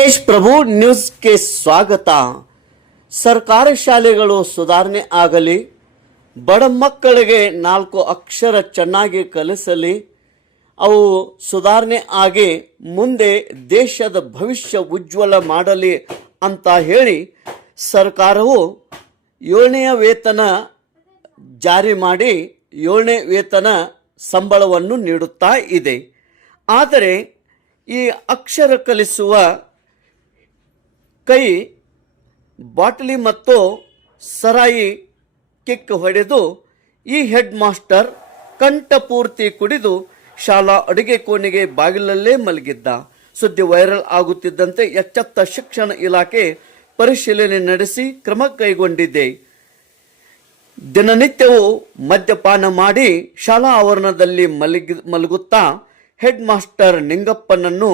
ತೇಜ್ ಪ್ರಭು ನ್ಯೂಸ್ಗೆ ಸ್ವಾಗತ. ಸರ್ಕಾರಿ ಶಾಲೆಗಳು ಸುಧಾರಣೆ ಆಗಲಿ, ಬಡ ಮಕ್ಕಳಿಗೆ ನಾಲ್ಕು ಅಕ್ಷರ ಚೆನ್ನಾಗಿ ಕಲಿಸಲಿ, ಅವು ಸುಧಾರಣೆ ಆಗಿ ಮುಂದೆ ದೇಶದ ಭವಿಷ್ಯ ಉಜ್ವಲ ಮಾಡಲಿ ಅಂತ ಹೇಳಿ ಸರ್ಕಾರವು ಏಳನೆಯ ವೇತನ ಜಾರಿ ಮಾಡಿ ಏಳನೇ ವೇತನ ಸಂಬಳವನ್ನು ನೀಡುತ್ತಾ ಇದೆ. ಆದರೆ ಈ ಅಕ್ಷರ ಕಲಿಸುವ ಕೈ ಬಾಟಲಿ ಮತ್ತು ಸರಾಯಿ ಕಿಕ್ ಹೊಡೆದು ಈ ಹೆಡ್ ಮಾಸ್ಟರ್ ಕಂಠಪೂರ್ತಿ ಕುಡಿದು ಶಾಲಾ ಅಡುಗೆ ಕೋಣೆಗೆ ಬಾಗಿಲಲ್ಲೇ ಮಲಗಿದ್ದ. ಸುದ್ದಿ ವೈರಲ್ ಆಗುತ್ತಿದ್ದಂತೆ ಎಚ್ಚೆತ್ತ ಶಿಕ್ಷಣ ಇಲಾಖೆ ಪರಿಶೀಲನೆ ನಡೆಸಿ ಕ್ರಮ ಕೈಗೊಂಡಿದೆ. ದಿನನಿತ್ಯವೂ ಮದ್ಯಪಾನ ಮಾಡಿ ಶಾಲಾ ಆವರಣದಲ್ಲಿ ಮಲಗಿ, ಮಲಗುತ್ತಾ ಹೆಡ್ ಮಾಸ್ಟರ್ ನಿಂಗಪ್ಪನನ್ನು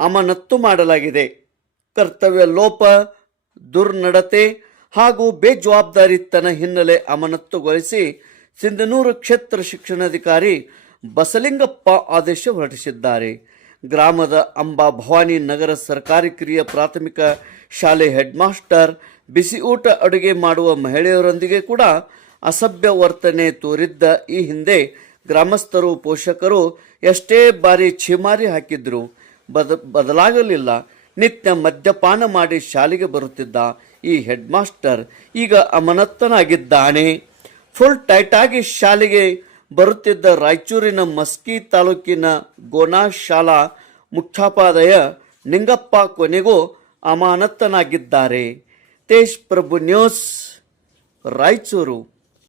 ಅಮಾನತ್ತು ಮಾಡಲಾಗಿದೆ. ಕರ್ತವ್ಯ ಲೋಪ, ದುರ್ನಡತೆ ಹಾಗೂ ಬೇಜವಾಬ್ದಾರಿತನ ಹಿನ್ನೆಲೆ ಅಮಾನತ್ತುಗೊಳಿಸಿ ಸಿಂಧನೂರು ಕ್ಷೇತ್ರ ಶಿಕ್ಷಣಾಧಿಕಾರಿ ಬಸಲಿಂಗಪ್ಪ ಆದೇಶ ಹೊರಡಿಸಿದ್ದಾರೆ. ಗ್ರಾಮದ ಅಂಬಾ ಭವಾನಿ ನಗರ ಸರ್ಕಾರಿ ಕಿರಿಯ ಪ್ರಾಥಮಿಕ ಶಾಲೆ ಹೆಡ್ ಮಾಸ್ಟರ್ ಬಿಸಿ ಊಟ ಅಡುಗೆ ಮಾಡುವ ಮಹಿಳೆಯರೊಂದಿಗೆ ಕೂಡ ಅಸಭ್ಯ ವರ್ತನೆ ತೋರಿದ್ದ ಈ ಹಿಂದೆ ಗ್ರಾಮಸ್ಥರು, ಪೋಷಕರು ಎಷ್ಟೇ ಬಾರಿ ಛೀಮಾರಿ ಹಾಕಿದ್ರು, ಬದ, ಬದಲಾಗಲಿಲ್ಲ. ನಿತ್ಯ ಮದ್ಯಪಾನ ಮಾಡಿ ಶಾಲೆಗೆ ಬರುತ್ತಿದ್ದ ಈ ಹೆಡ್ ಮಾಸ್ಟರ್ ಈಗ ಅಮನತ್ತನಾಗಿದ್ದಾನೆ. ಫುಲ್ ಟೈಟಾಗಿ ಶಾಲೆಗೆ ಬರುತ್ತಿದ್ದ ರಾಯಚೂರಿನ ಮಸ್ಕಿ ತಾಲೂಕಿನ ಗೋನಾ ಶಾಲಾ ಮುಖ್ಯೋಪಾಧ್ಯಾಯ ನಿಂಗಪ್ಪ ಕೊನೆಗೂ ಅಮಾನತ್ತನಾಗಿದ್ದಾರೆ. ತೇಜ್ ಪ್ರಭು ನ್ಯೂಸ್ ರಾಯಚೂರು.